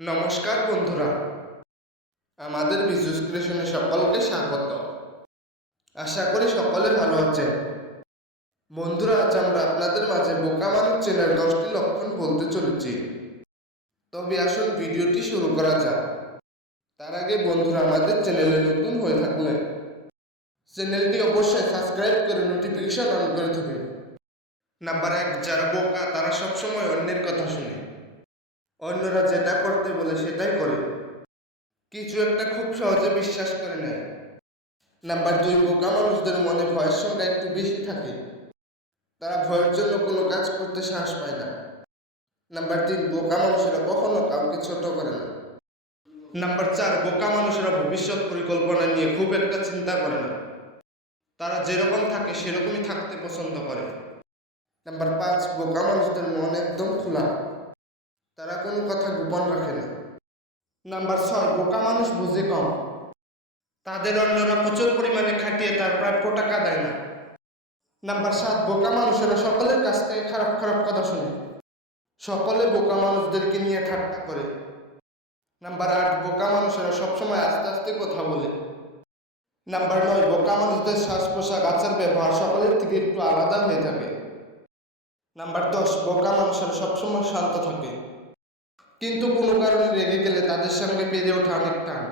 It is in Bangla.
নমস্কার বন্ধুরা, আমাদের বিজুস ক্রিয়েশনে সকলকে স্বাগত। আশা করি সকলে ভালো আছেন। বন্ধুরা, আজ আমরা আপনাদের মাঝে বোকা মানুষ চেনার 10টি লক্ষণ বলতে চলেছি। তবে আসল ভিডিওটি শুরু করা যাক। তার আগে বন্ধুরা, আমাদের চ্যানেলে নতুন হয়ে থাকলে চ্যানেলটি অবশ্যই সাবস্ক্রাইব করে নোটিফিকেশন অন করে দেবেন। নাম্বার 1, যারা বোকা তারা সবসময় অন্যের কথা শুনে। অন্যরা যেটা করতে বলে সেটাই করে, কিছু একটা খুব সহজে বিশ্বাস করে নেয়। নাম্বার 2, বোকা মানুষদের মনে ভয়ের সংখ্যা একটু বেশি থাকে। তারা ভয়ের জন্য কোনো কাজ করতে সাহস পায় না। নাম্বার 3, বোকা মানুষেরা কখনো কাউকে ছোট করে না। নাম্বার 4, বোকা মানুষেরা ভবিষ্যৎ পরিকল্পনা নিয়ে খুব একটা চিন্তা করে না। তারা যেরকম থাকে সেরকমই থাকতে পছন্দ করে। নাম্বার 5, বোকা মানুষদের মন একদম খোলা। তারা কোনো কথা গোপন রাখে না। নাম্বার 6, বোকা মানুষ বুঝে কম। তাদের অন্যরা প্রচুর পরিমাণে খাটিয়ে তার প্রাপ্য টাকা দেয় না। নাম্বার 7, বোকা মানুষেরা সকলের কাছ থেকে খারাপ খারাপ কথা শুনে। সকলে বোকা মানুষদেরকে নিয়ে ঠাট্টা করে। নাম্বার 8, বোকা মানুষেরা সবসময় আস্তে আস্তে কথা বলে। নাম্বার 9, বোকা মানুষদের শ্বাস প্রশ্বাস আচার ব্যবহার সকলের থেকে একটু আলাদা হয়ে থাকে। নাম্বার 10, বোকা মানুষেরা সবসময় শান্ত থাকে, কিন্তু কোনো কারণে রেগে গেলে তাদের সঙ্গে পেরে ওঠা অনেক টান।